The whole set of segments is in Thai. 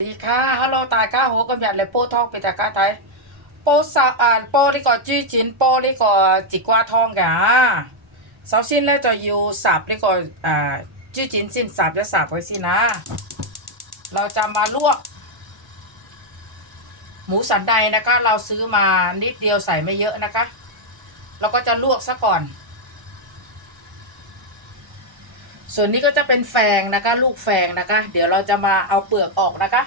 สวัสดีค่ะฮัลโหลตายก้าโหกำยันเลยโป้ทองไปจากก้าไทยโป้สาวอ่านโป้นี่ก็จี้จินโป้นี่ก็จิกว่าทองกะสาสิ้นแล้วจะอยู่สับนี่ก็อ่าจี้จินสิ้นสับจะสับไว้สินะ เราจะมาลวก หมูสันในนะคะ เราซื้อมานิดเดียวใส่ไม่เยอะนะคะ เราก็จะลวกซะก่อน ส่วนนี้ก็จะเป็นแฟงนะคะ ลูกแฟงนะคะ เดี๋ยวเราจะมาเอาเปลือกออกนะคะ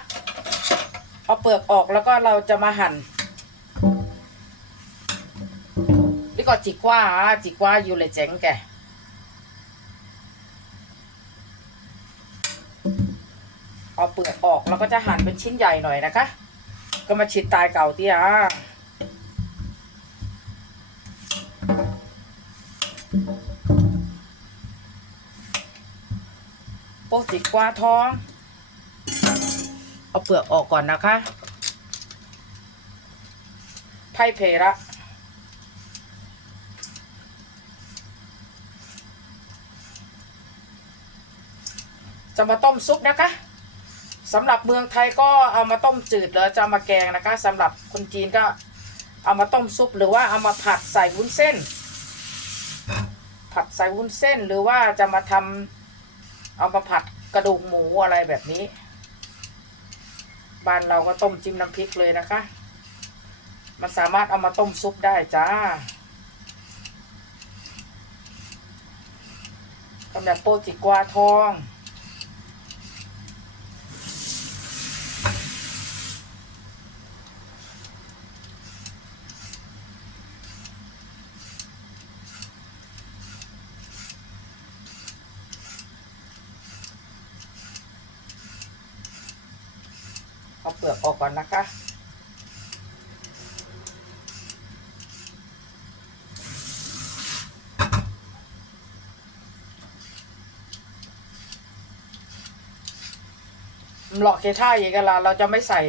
เอาเปลือกออกแล้วก็เราจะมาหั่นนี่ก็จิกว่าจิกว่าอยู่เลยเจ๋งแกเอาเปลือกออกแล้วก็จะหั่นเป็นชิ้นใหญ่หน่อยนะคะ ก็มาฉีดตายเก่าที่อะ โปจิกว่าท้อง เอาเปลือกออกก่อนนะคะ ไพ่เพระจะมาต้มซุปนะคะสำหรับเมืองไทยก็เอามาต้มจืดหรือจะมาแกงนะคะสำหรับคนจีนก็เอามาต้มซุปหรือว่าเอามาผัดใส่วุ้นเส้น ผัดใส่วุ้นเส้นหรือว่าจะมาทำ เอามาผัดกระดูกหมูอะไรแบบนี้ บ้านเราก็ต้มจิ้มน้ำพริกเลยนะคะ มันสามารถเอามาต้มซุปได้จ้าสำหรับโปจิกวาทอง ปลือกออกก่อนนะคะ หลอกเคท่าอย่างกันละเราจะไม่ใส่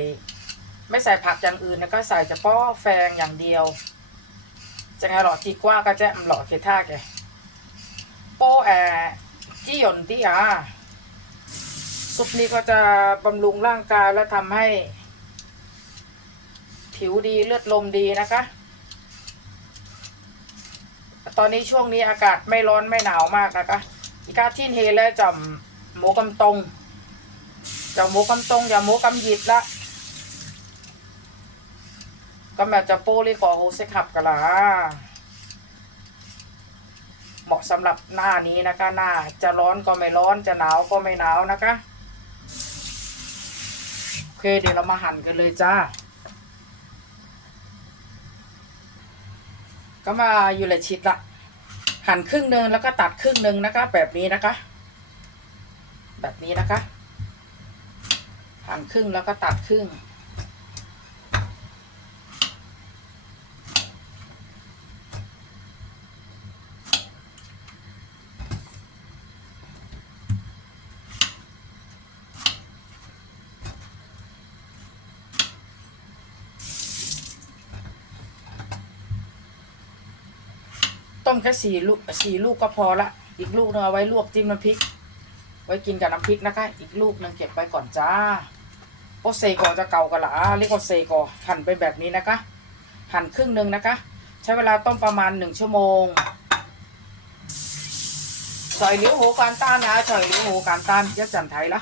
ไม่ใส่ผักอย่างอื่นนะก็ใส่เฉพาะแฟงอย่างเดียวจะไงหรอจีกว่าก็จะหลอกเคท่าแกโปแอจี้หยนที่อะ ซุปนี้ก็จะบำรุงร่างกายและทำให้ ผิวดีเลือดลมดีนะคะ ตอนนี้ช่วงนี้อากาศไม่ร้อนไม่หนาวมากนะคะอีกาที่เฮและจำหมูกำตรงจำหมูกำตรงอย่าหมูกำหยิดละก็แบบจะโป้ลีก่อโฮเซขับกันละเหมาะสำหรับหน้านี้นะคะ หน้าจะร้อนก็ไม่ร้อนจะหนาวก็ไม่หนาวนะคะ เคเดี๋ยวเรามาหั่นกันเลยจ้าก็มาอยู่เลยชิดละหั่นครึ่งหนึ่งแล้วก็ตัดครึ่งหนึ่งนะคะ แบบนี้นะคะ แบบนี้นะคะ หั่นครึ่งแล้วก็ตัดครึ่ง ต้มแค่สี่ลูกสี่ลูกก็พอละ อีกลูกนึงเอาไว้ลวกจิ้มน้ำพริก ไว้กินกับน้ำพริกนะคะ อีกลูกนึงเก็บไว้ก่อนจ้าโอเซกอจะเก่ากันละเรียกว่าเซกอหั่นเป็นแบบนี้นะคะ หั่นครึ่งหนึ่งนะคะ ใช้เวลาต้มประมาณหนึ่งชั่วโมงฉอยลิ้วโหการต้านนะฉอยลิ้วโหการต้านยัดจันไทยละ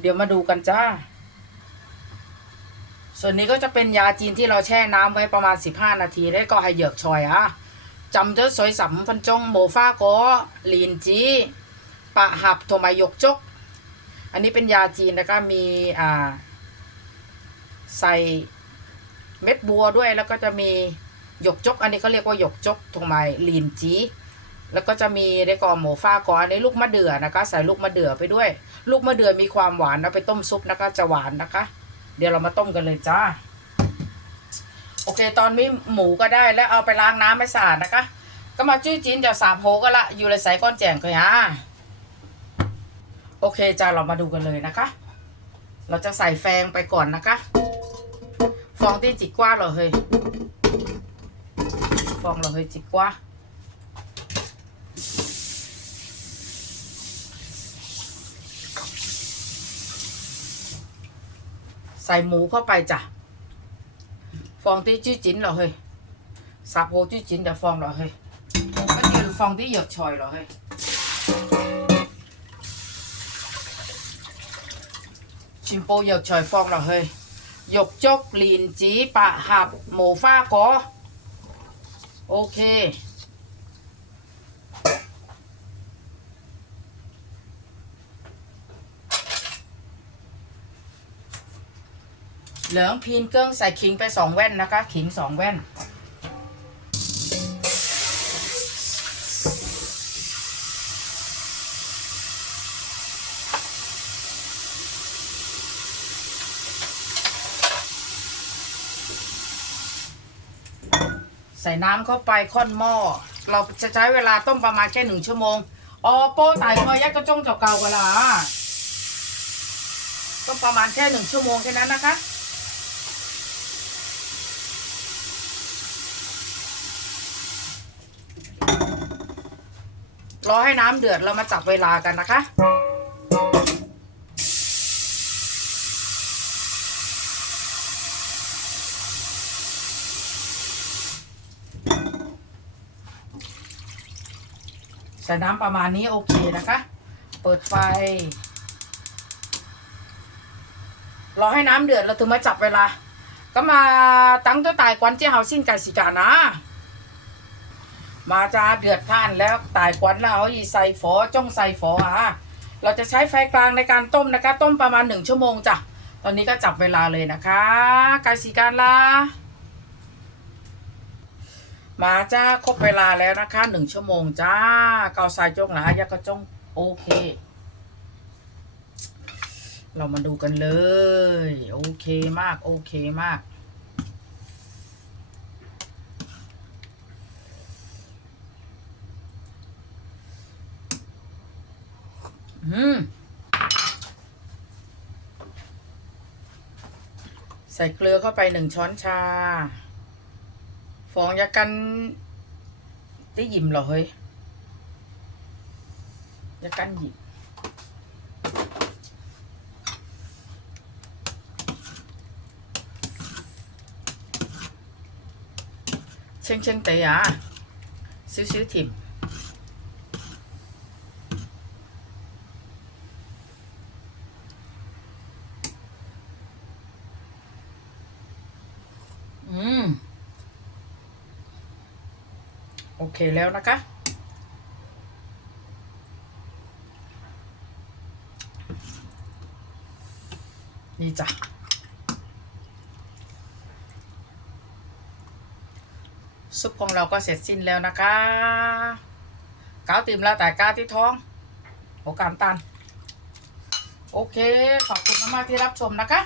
เดี๋ยวมาดูกันจ้า ส่วนนี้ก็จะเป็นยาจีนที่เราแช่น้ำไว้ประมาณ 15 นาทีได้วก็ให้เหยือกชอยอะ จำเจอสวยสัมพันจงโมฟ้าก็ลีนจีปะหับโทมายกจก อันนี้เป็นยาจีนนะคะมีอ่าใส่เม็ดบัวด้วยแล้วก็จะมีหยกจก อันนี้เขาเรียกว่าหยกจกโทมายลีนจีแล้วก็จะมีเรกอหมูฟ้าก่อนอันนี้ลูกมะเดื่อนะคะ ใส่ลูกมะเดื่อไปด้วย ลูกมะเดื่อมีความหวานนะไปต้มซุปนะคะจะหวานนะคะ เดี๋ยวเรามาต้มกันเลยจ้า โอเค ตอนนี้หมูก็ได้แล้วเอาไปล้างน้ำให้สะอาดนะคะ ก็มาจุ้ยจีนจะสาบโหก็ละอยู่เลยใส่ก้อนแจงก็ยาโอเคจ้าเรามาดูกันเลยนะคะ เราจะใส่แฟงไปก่อนนะคะ ฟองที่จิกกว่าเหรอเฮ้ยฟองเหรอเฮ้ยจิกกว่าใส่หมูเข้าไปจ้ะ ฟองที่จี้จิ้นเหรอเฮ้ยสับโหจี้จิ้นเดี๋ยวฟองเหรอเฮ้ยก็เดี๋ยวฟองที่เหยอะชอยเหรอเฮ้ย ชิมโปเหยอะช อยฟองเหรอเฮ้ยหยกจกลีนจีปะหับหมูฟ้าก็โอเคเหลืองพีนเกิ้งใส่ขิงไปสองแว่นนะคะ ขิงสองแว่น ใส่น้ำเข้าไปค่อนหม้อ เราจะใช้เวลาต้มประมาณแค่หนึ่งชั่วโมงอ๋อโป้ตายคอยักษ์ก็จ้องเจ้าเก่าเวลาต้มประมาณแค่หนึ่งชั่วโมงแค่นั้นนะคะ รอให้น้ำเดือดเรามาจับเวลากันนะคะ ใส่น้ำประมาณนี้โอเคนะคะ เปิดไฟ รอให้น้ำเดือดเราถึงมาจับเวลา ก็มาตั้งตัวตายกวนเจ้าเฮาสิ้นกันสิจานะ มาจ้าเดือดท่านแล้วตายกวนแล้วอาอีใส่ฝอจ้องใส่ฝออะเราจะใช้ไฟกลางในการต้มนะคะ ต้มประมาณหนึ่งชั่วโมงจ้ะตอนนี้ก็จับเวลาเลยนะคะไกลสีการละมาจ้าครบเวลาแล้วนะคะหนึ่งชั่วโมงจ้าเกาสายจงหลายยักกระจงโอเค เรามาดูกันเลย โอเคมาก โอเคมาก ใส่เกลือเข้าไปหนึ่งช้อนชา ฟองยากันได้หยิมหรอเฮ้ยยากันหยิมเชิงเชิงแต่ยาซิ้วซิ้วถิ่มอืม โอเคแล้วนะคะ นี่จ้ะซุปของเราก็เสร็จสิ้นแล้วนะคะก้าวติมแล้วแต่ก้าวที่ท้องโอกามตัน โอเค ขอบคุณมากๆที่รับชมนะคะ